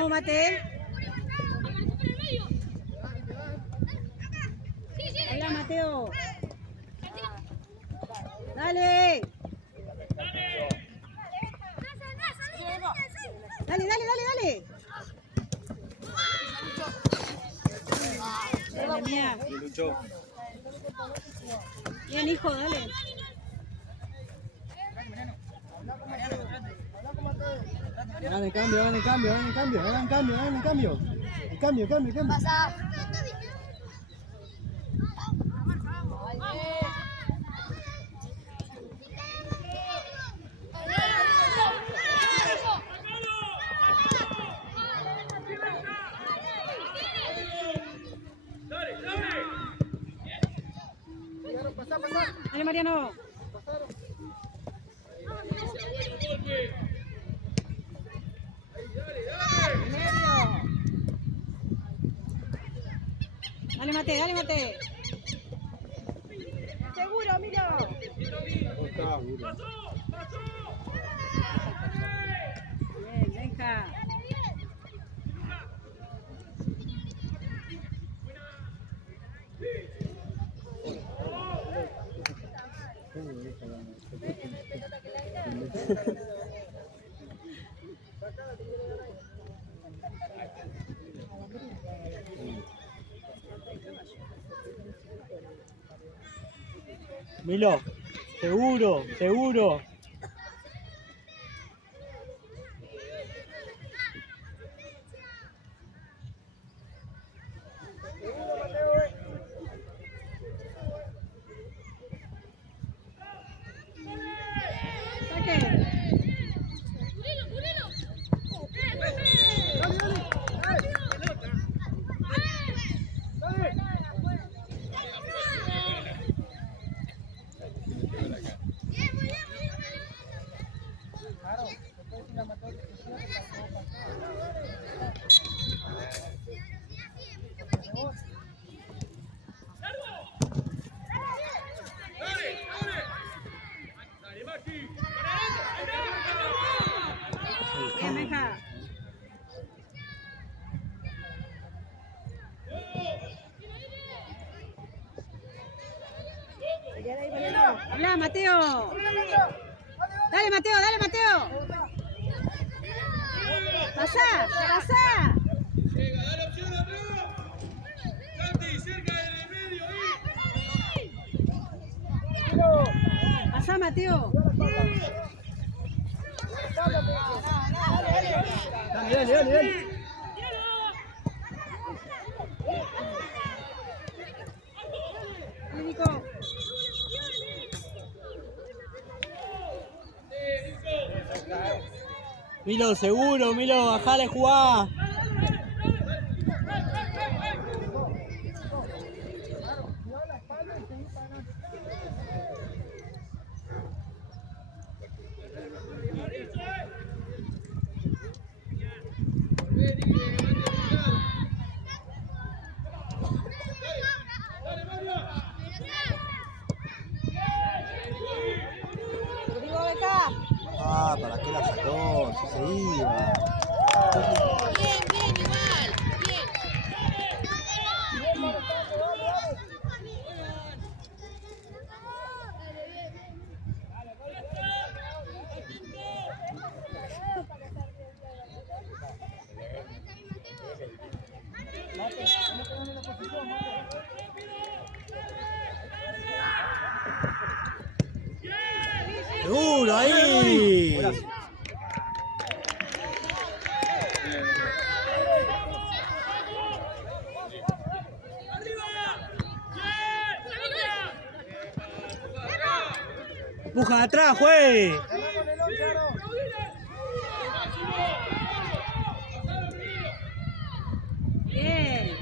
Vamos, Mate. Hola, Mateo. Dale. Dale, dale, dale, dale. Dale, mía. Bien, hijo, dale. Hagan el cambio, hagan el cambio, hagan el cambio, hagan el cambio, hagan el cambio. El cambio, el cambio, el cambio. Pasa. Dale, Mariano. Dale, Mate, dale, Mate. Seguro, mira. Bien, venga. Milo, seguro, seguro. Bien, venga. Habla, Mateo. Dale, Mateo, dale, Mateo. Pasá, pasá. Dale opción atrás. Santi, cerca del medio. Pasá, Mateo. Dale, dale, dale, dale. Dale, Nico. Milo, seguro, Milo, bajale, jugá. Rodrigo, Beca. Ah, ¿para qué la sacó? Si se iba. Bien, bien, igual. Bien. Seguro, ahí. Empuja atrás, juez. Bien.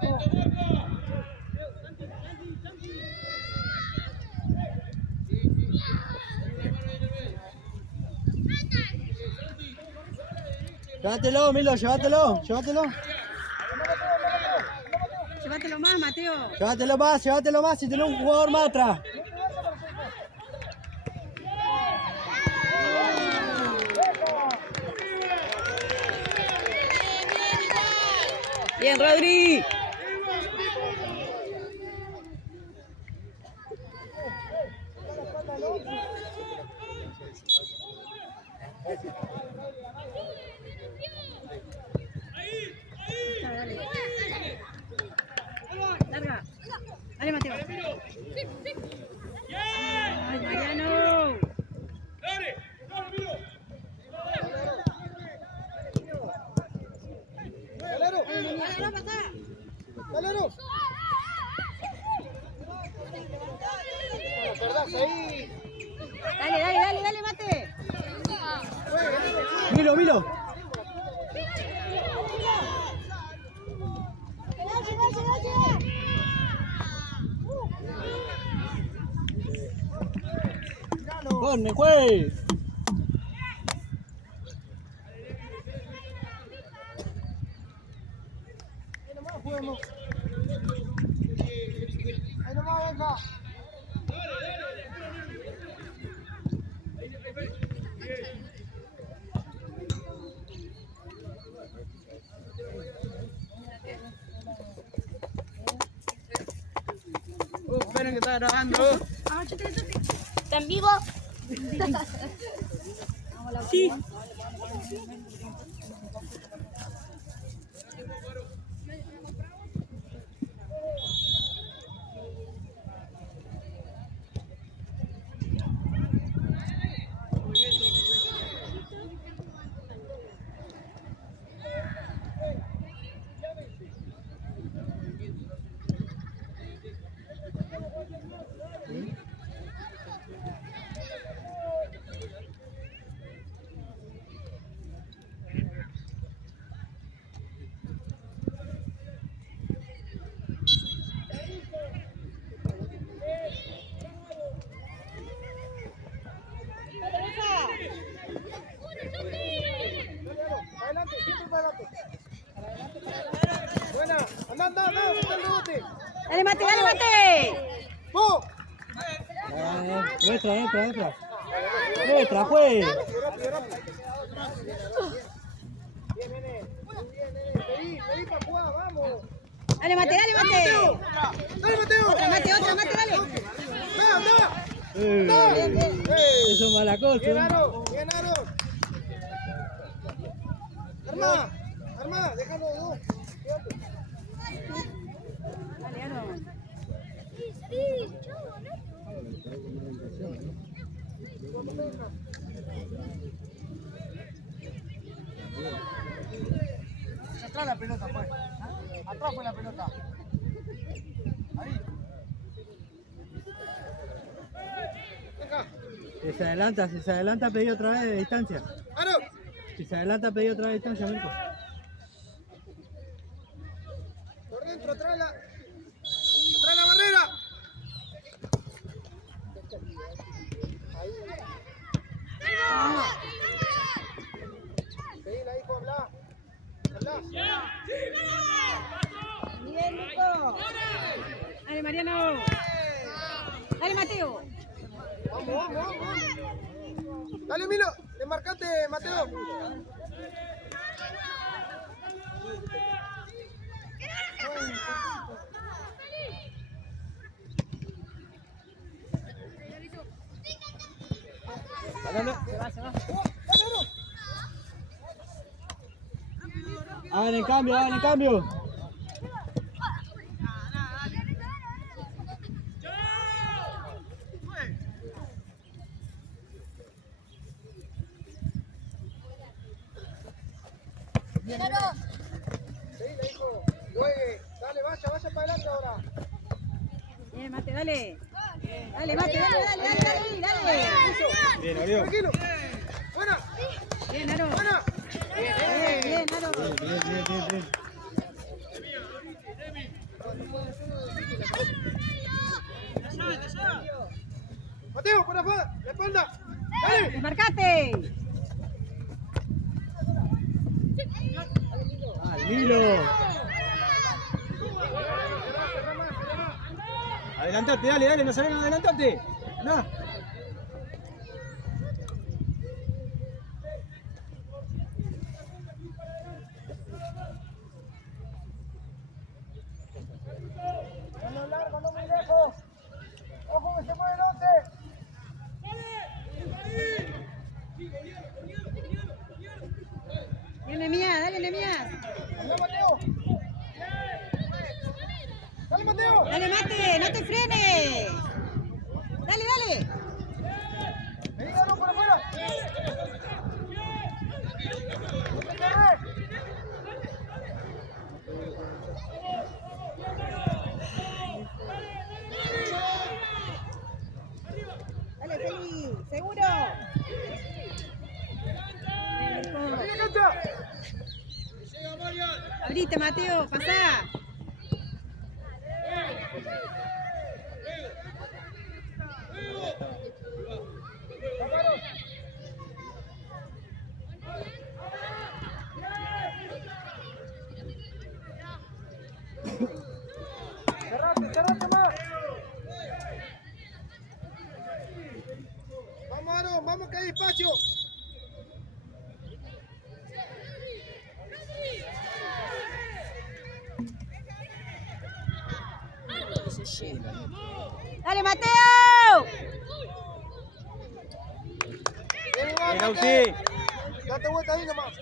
Vamos, Llévatelo, Milo, llévatelo. Llévatelo más, Mateo. Llévatelo más si tenés un jugador más atrás. Bien, igual. Bien, Rodri. Dale. Larga. Dale, Mateo. Ay, Mariano. Dale, dale, Milo. Galero. Galero. Dale, Mate. Milo. Corne, juez. Esperen que está grabando. ¿Está en vivo? Sí. Buena, anda, el rebote. Dale, Mate. Nuestra, juez. Pedí para jugar, vamos. Dale, Mate. Dale, Mateo. Otra, Mate, dale. Anda. Eso es mala cosa. Bien, Aro. Arma, déjalo de dos. Dale, Aro. Atrás la pelota fue. Atrás fue la pelota. Ahí. Acá. Si se adelanta, pedí otra vez de distancia. ¡Aro! Si se adelanta, pedí otra vez de distancia, Mirko. Por dentro, atrás la barrera. Pedíla, hijo, habla. Bien, Nico. Dale, Mariano. Dale, Mateo. Vamos. Dale, Milo. Le marcaste, Mateo. Se va. Hagan el cambio. Seguile, hijo. Juegue. Dale, vaya para adelante ahora. Bien, Mate, dale. Dale, Mate, dale. Bien, adiós. Tranquilo. Buena. Bien, Aro. Buena. Bien, Aro. Bien. Mateo, por afuera, la espalda. Dale. Desmarcate. Milo. Adelantate, dale, dale, Nazareno, adelantate. No. No largo, no muy lejos. Ojo que se mueve el 11. Bien, Nehemías, dale, Nehemías. Dale, Mateo. Dale, Mateo. Dale, Mate, no te frenes. Dale, dale. Vení, dalo por afuera. No te corres. Dale, Feli, seguro. Bien, Nico. Vení, cancha. Abrite, Mateo, pasá. Cerrate, cerrate más. Vamos, Aaron, vamos que hay espacio. Dale, Mateo. Bien, Iván, Venga, Mateo. Uzi. Date vuelta ahí nomás.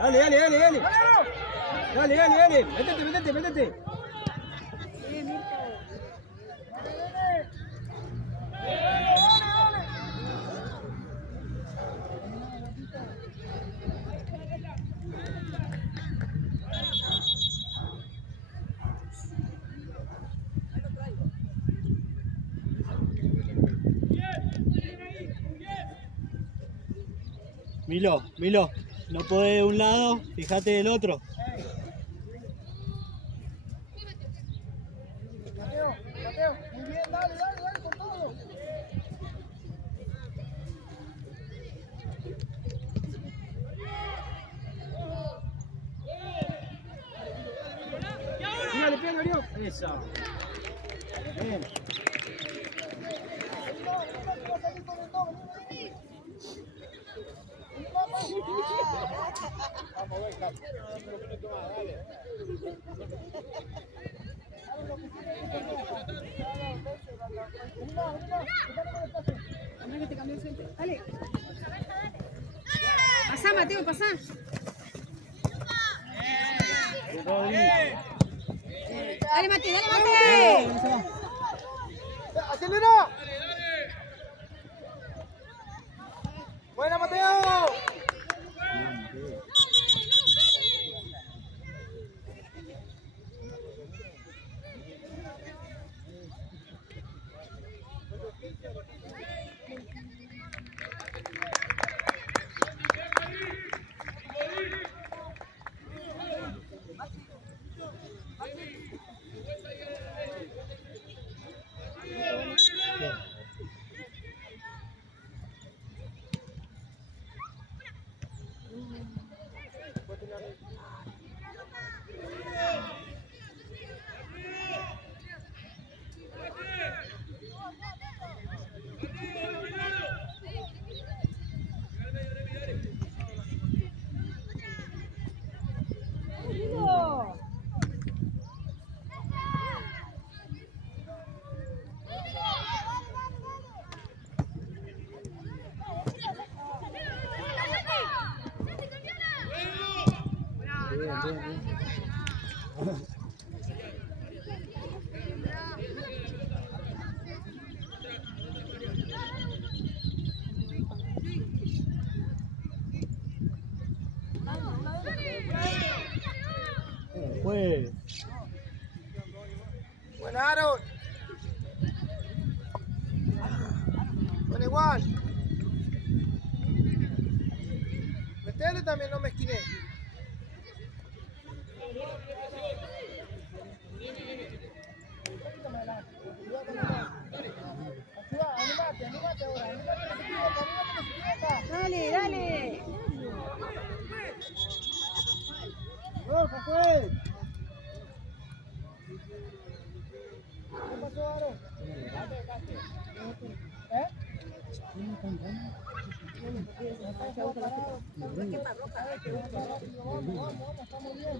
Dale, dale, dale, dale. Dale, Aaron. Dale, dale, dale. Métete, métete, métete. Bien, Mirko. Milo, Milo. No podés de un lado, fíjate del otro. Mateo, Mateo. Muy bien, dale, dale, dale con todo. Pégale, pégale, Ariel. Eso. Bien. Andá que te cambió el centro. Dale. Pasá, Mateo, pasá. Dale, Mate, dale, Mate. ¡Acelera! ¡Buena, Mateo! Pues. Buena, Aaron. Bueno, igual. Metele también, no me esquiné. Rodolfo, fue. ¿Qué pasó, Aro? ¿Eh? Vamos, estamos bien.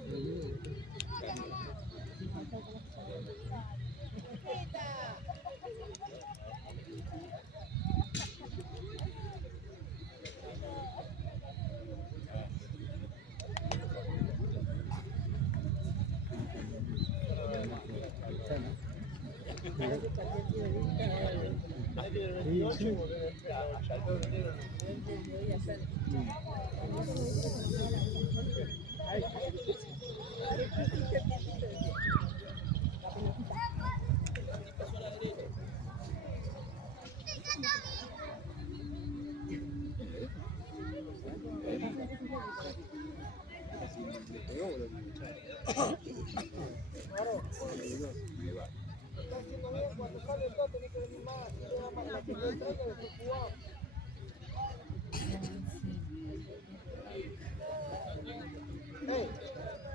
Cuando sale todo, tenés que venir más. Si te da más la que te traiga, después jugás.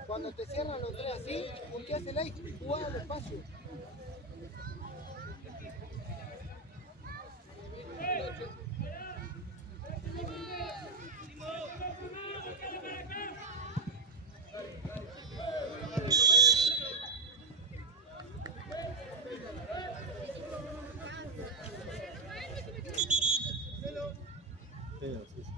Cuando te cierran los tres así, punteás el eje y jugás al espacio. Feo, sí, sí.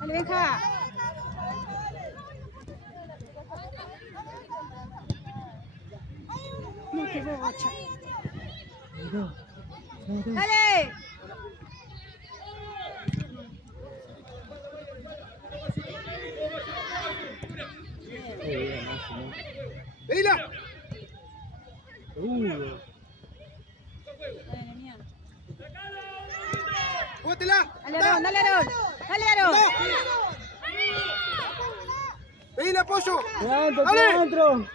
Dale, Benja. No, qué bocha. Dale. ¡Vila! ¡Júgatela! Dale, Aarón, dale, Aarón. Dale, Aarón. ¡Vila, pollo! ¡Adentro, ¡Dale! adentro!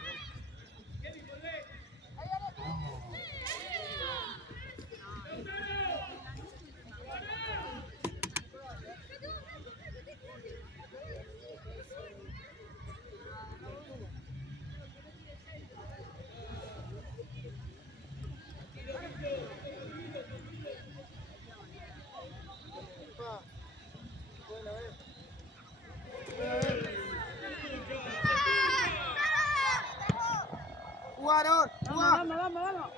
¡Jugaron! Vamos, vamos, vamos.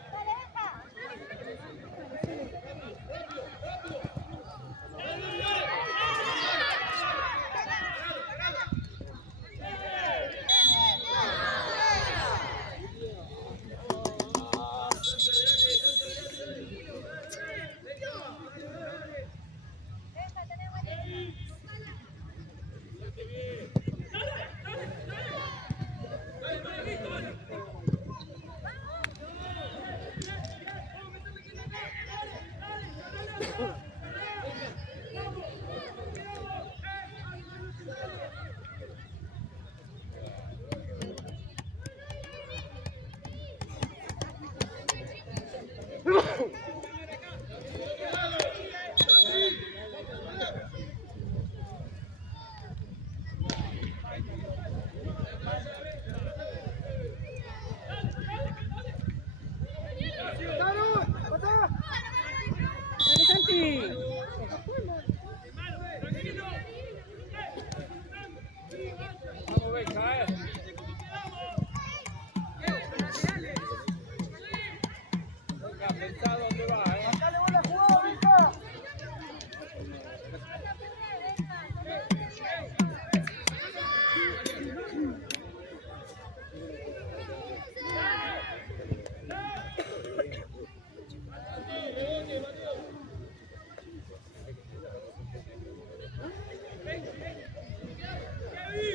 Pensá dónde va, Acá le voy a jugar, Vista.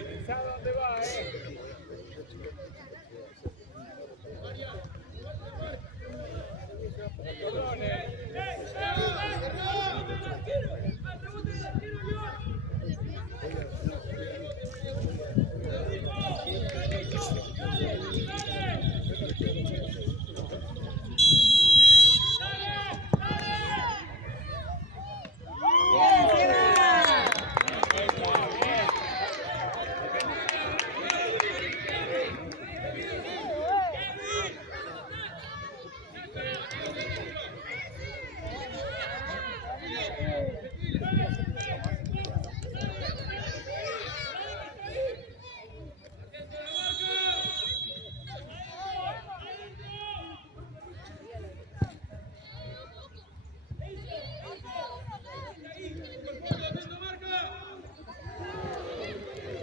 Pensá dónde va, Bien, Seba.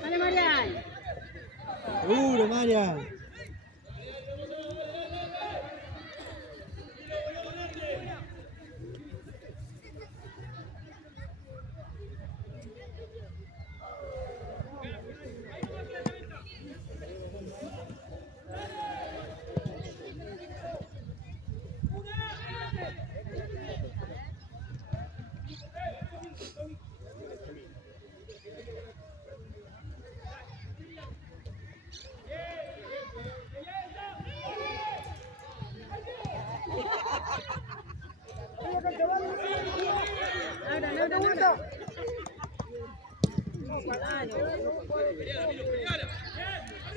Dale, Marian. Seguro, Marian. Laura.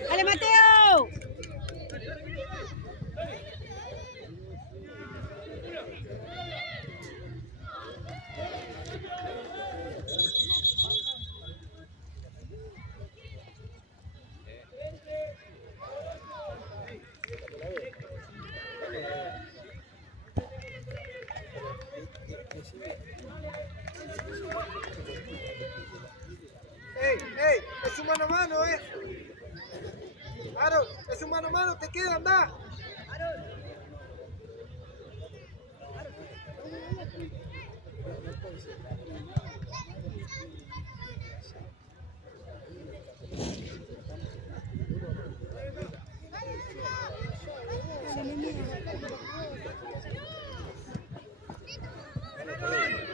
Dale, Mateo. ¡Ey! Es un mano a mano, Aaron, es un mano a mano, te queda, anda.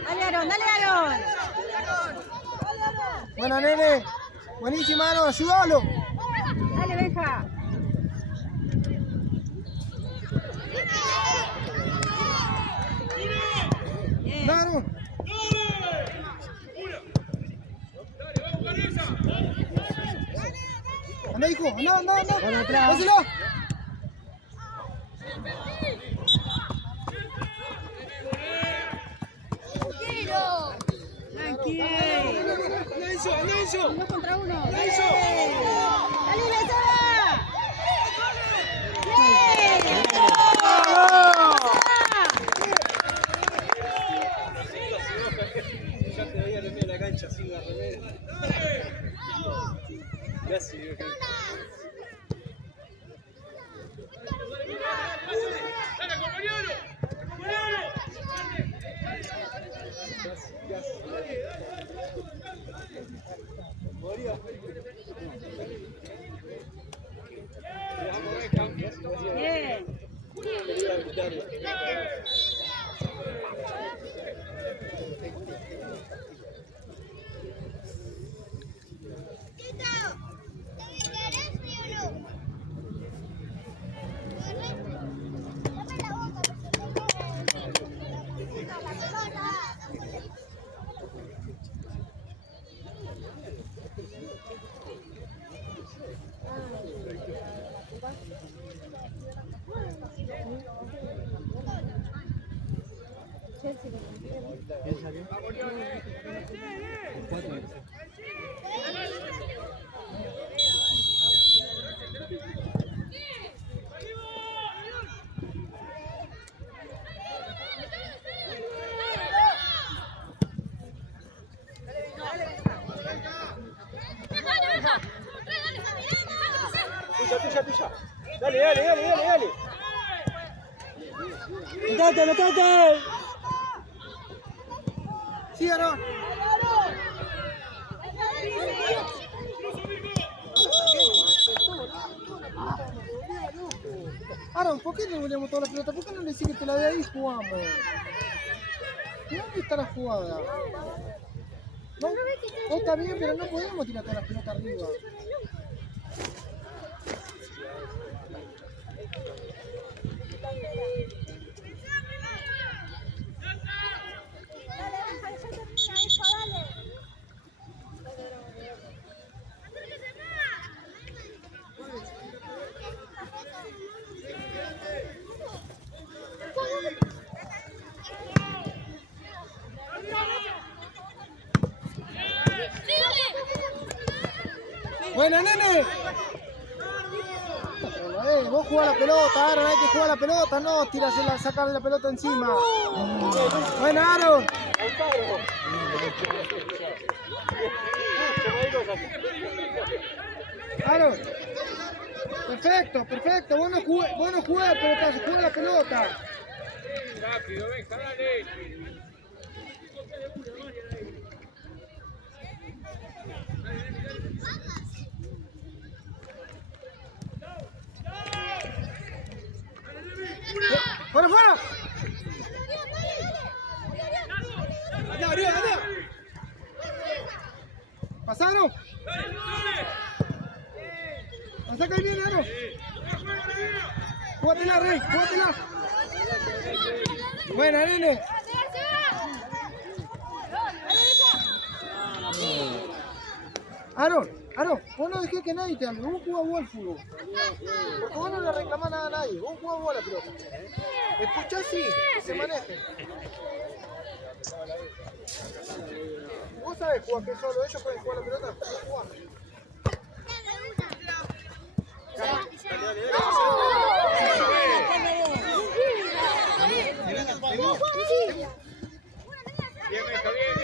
Dale, Aaron. Buena, nene. Buenísima, Aaron, ayúdalo. Dale, Benja. Bien. Aaron. Anda, hijo, anda. Para atrás. Dáselo. Tranquilo. Anda, Enzo. 2 contra 1. Dale, Dale, Enzo. Seba. Bien. Ya te veía en la cancha sin la remera. Casi. ¡Dale, compañero! Bien. ¿Quién salió? 4. Dale, dale, dale, dale, dale. ¡Metate, metate! Sí, Aaron. Aaron, ¿por qué no volvemos toda la pelota? ¿Por qué no le decís que te la de ahí y jugamos? ¿Dónde está la jugada? No, está bien, pero no podemos tirar toda la pelota arriba. Buena, nene. Vos jugás la pelota, Aaron, hay que jugar la pelota, no sacar la pelota encima. Buena, Aaron. Aaron. Perfecto, perfecto. Vos no jugás el pelotazo, jugá la pelota. Rápido, venga, dale. ¡Fuera, fuera! ¡Allá, arriba, allá! ¡Pasaron! ¡Saca ahí bien, Aaron! ¡Júgatela, Rey! ¡Júgatela! ¡Buena, nene! Aaron, vos no dejés que nadie te hable, vos jugás vos al fútbol. Porque vos no le reclamás nada a nadie, vos jugás vos a la pelota. Escuchá así, que se maneje. Vos sabés jugar que solo ellos pueden jugar la pelota, vos jugás. Bien, venga, bien.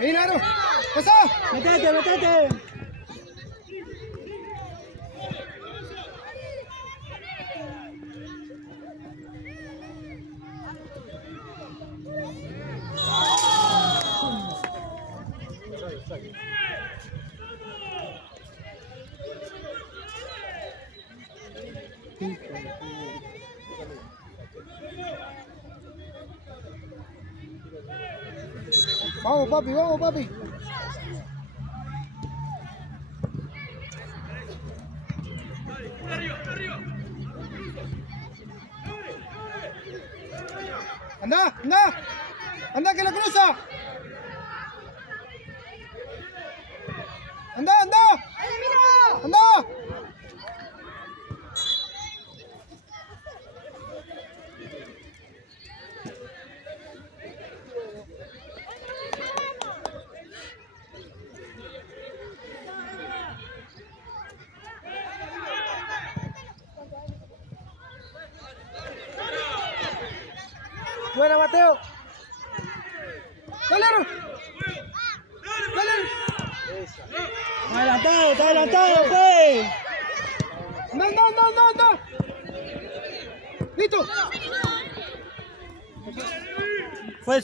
¡Ey, Aaron! ¡Pasá! ¡Metate, metate! Vamos, papi, vamos, papi. Anda, anda. Anda que la cruza. Anda, anda. Anda. Buena, Mateo. Dale, Aaron. Dale. ¡Está adelantado, pues! No. ¡Listo! Fue.